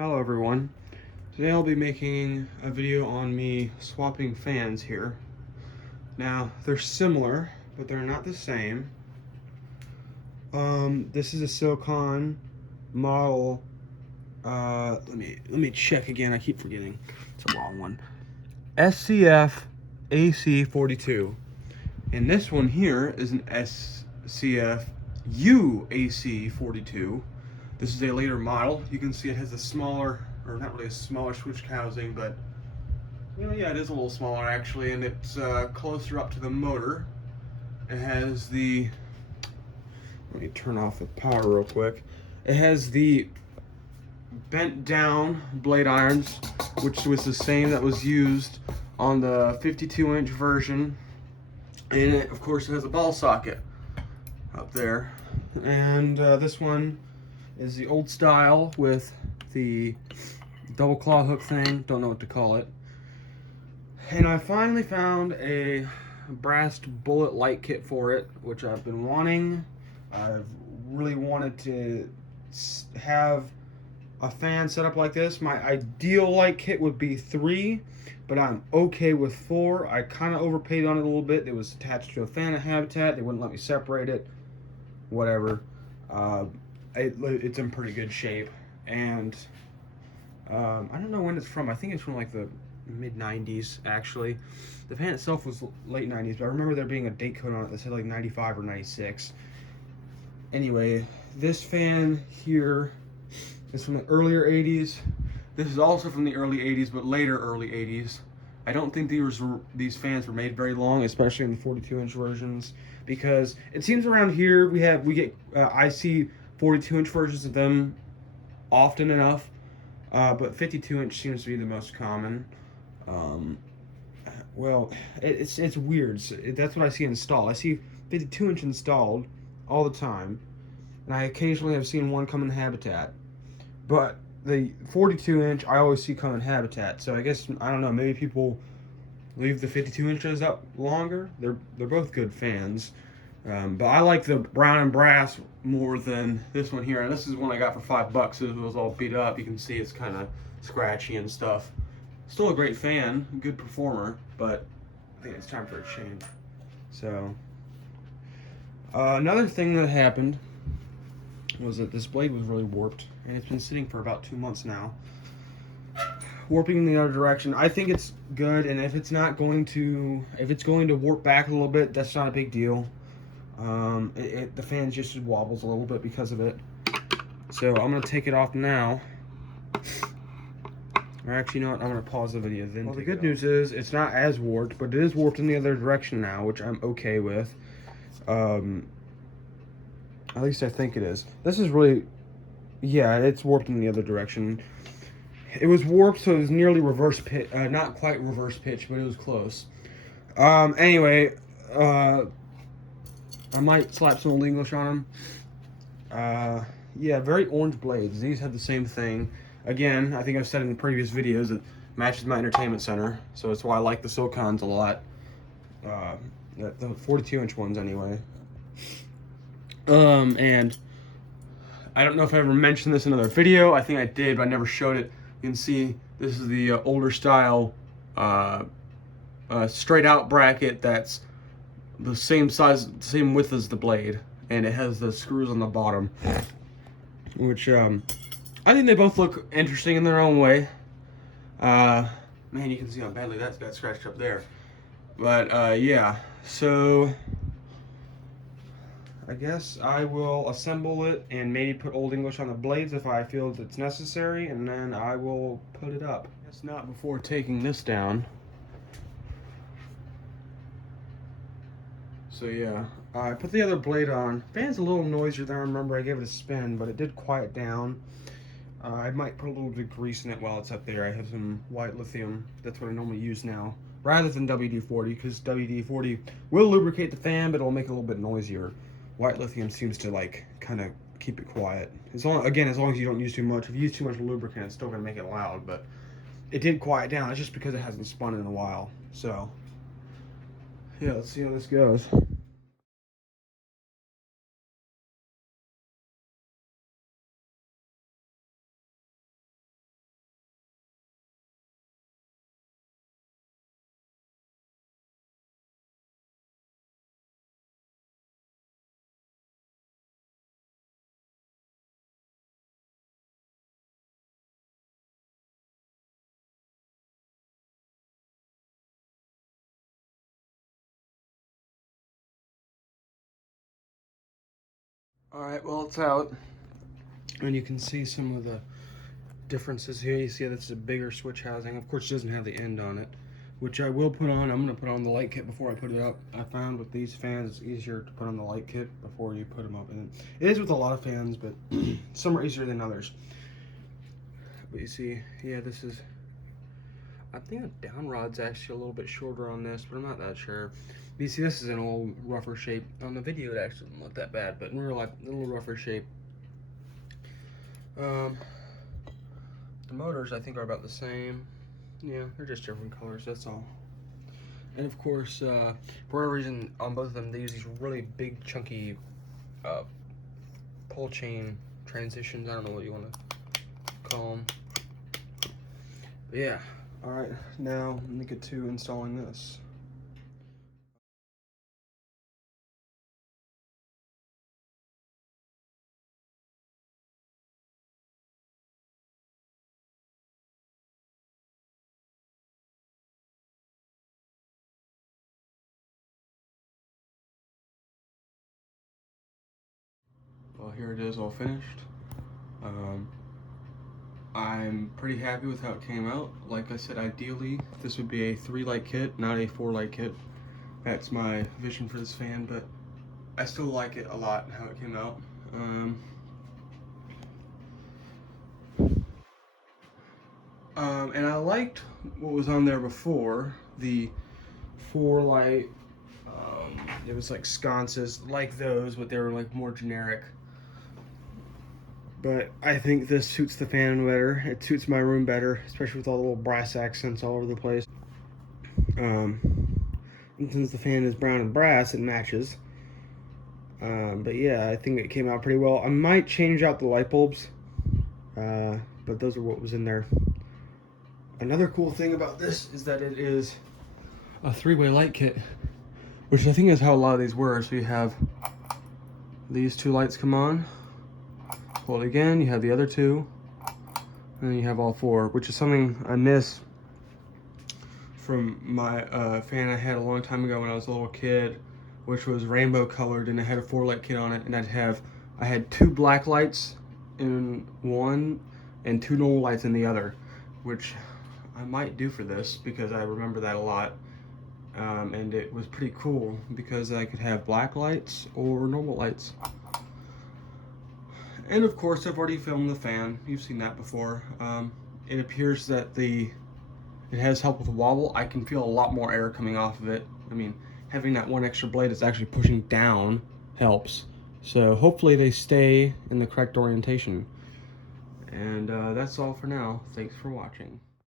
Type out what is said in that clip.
Hello everyone. Today I'll be making a video on me swapping fans here. Now, they're similar, but they're not the same. This is a Silkon model. Let me check again. I keep forgetting. It's a long one. SCF AC42. And this one here is an SCF UAC42. This is a later model. You can see it has a smaller, or not really a smaller switch housing, but yeah, it is a little smaller actually, and it's closer up to the motor. It has the, let me turn off the power real quick. It has the bent down blade irons, which was the same that was used on the 52-inch version. And it, of course, it has a ball socket up there. And this one is the old style with the double claw hook thing. Don't know what to call it. And I finally found a brass bullet light kit for it, which I've been wanting. I've really wanted to have a fan set up like this. My ideal light kit would be 3, but I'm okay with 4. I kind of overpaid on it a little bit. It was attached to a fan habitat. They wouldn't let me separate it. Whatever. It's in pretty good shape, and I don't know when it's from. I think it's from like the mid-90s actually. The fan itself was late 90s, but I remember there being a date code on it that said like 95 or 96. Anyway, this fan here is from the earlier 80s. This is also from the early 80s, but later early 80s. I don't think these fans were made very long, especially in the 42-inch versions, because it seems around here I see 42-inch versions of them often enough, but 52-inch seems to be the most common. Well, it's weird. That's what I see installed. I see 52-inch installed all the time, and I occasionally have seen one come in habitat. But the 42-inch I always see come in habitat. So I guess, I don't know, maybe people leave the 52 inches up longer. They're both good fans. But I like the brown and brass more than this one here. And this is one I got for $5. It was all beat up. You can see it's kind of scratchy and stuff. Still a great fan, good performer, but I think it's time for a change. So, another thing that happened was that this blade was really warped, and it's been sitting for about 2 months now. Warping in the other direction. I think it's good, and if it's going to warp back a little bit, that's not a big deal. The fan just wobbles a little bit because of it. So I'm gonna take it off now. Or actually, you know what? I'm gonna pause the video then. Well, the good news is it's not as warped, but it is warped in the other direction now, which I'm okay with. At least I think it is. This is really, yeah, it's warped in the other direction. It was warped, so it was nearly reverse pitch. Not quite reverse pitch, but it was close. Anyway, I might slap some Old English on them. Yeah, very orange blades. These have the same thing. Again, I think I've said in previous videos, it matches my entertainment center, so that's why I like the Silkons a lot. The 42-inch ones, anyway. And I don't know if I ever mentioned this in another video. I think I did, but I never showed it. You can see this is the older style straight out bracket that's the same size, same width as the blade, and it has the screws on the bottom, which I think they both look interesting in their own way. Man, you can see how badly that's got scratched up there. But yeah, so I guess I will assemble it and maybe put Old English on the blades if I feel it's necessary, and then I will put it up. It's not before taking this down. So yeah, I put the other blade on. Fan's a little noisier than I remember. I gave it a spin, but it did quiet down. I might put a little bit of grease in it while it's up there. I have some white lithium. That's what I normally use now, rather than WD-40, because WD-40 will lubricate the fan, but it'll make it a little bit noisier. White lithium seems to like kind of keep it quiet. As long as you don't use too much. If you use too much lubricant, it's still gonna make it loud. But it did quiet down. It's just because it hasn't spun in a while. So yeah, let's see how this goes. Alright, well, it's out. And you can see some of the differences here. You see this is a bigger switch housing. Of course, it doesn't have the end on it, which I will put on. I'm going to put on the light kit before I put it up. I found with these fans, it's easier to put on the light kit before you put them up. And it is with a lot of fans, but some are easier than others. But you see, yeah, this is, I think the down rod's actually a little bit shorter on this, but I'm not that sure. But you see, this is an old rougher shape. On the video, it actually didn't look that bad, but in real life, a little rougher shape. The motors, I think, are about the same. Yeah, they're just different colors, that's all. And of course, for whatever reason, on both of them, they use these really big, chunky pull chain transitions. I don't know what you want to call them. But yeah. All right, now let me get to installing this. Well, here it is, all finished. I'm pretty happy with how it came out. Like I said, ideally, this would be a 3-light kit, not a 4-light kit. That's my vision for this fan, but I still like it a lot, how it came out. And I liked what was on there before, the 4-light, it was like sconces, like those, but they were like more generic. But I think this suits the fan better. It suits my room better, especially with all the little brass accents all over the place. And since the fan is brown and brass, it matches. But yeah, I think it came out pretty well. I might change out the light bulbs, but those are what was in there. Another cool thing about this is that it is a 3-way light kit, which I think is how a lot of these were. So you have these 2 lights come on, pull it again, you have the other 2, and then you have all 4, which is something I miss from my fan I had a long time ago when I was a little kid, which was rainbow colored, and it had a 4-light kit on it, and I had 2 black lights in one and 2 normal lights in the other, which I might do for this because I remember that a lot. And it was pretty cool because I could have black lights or normal lights. And of course, I've already filmed the fan. You've seen that before. It appears that it has help with wobble. I can feel a lot more air coming off of it. I mean, having that one extra blade that's actually pushing down helps. So hopefully they stay in the correct orientation. And that's all for now. Thanks for watching.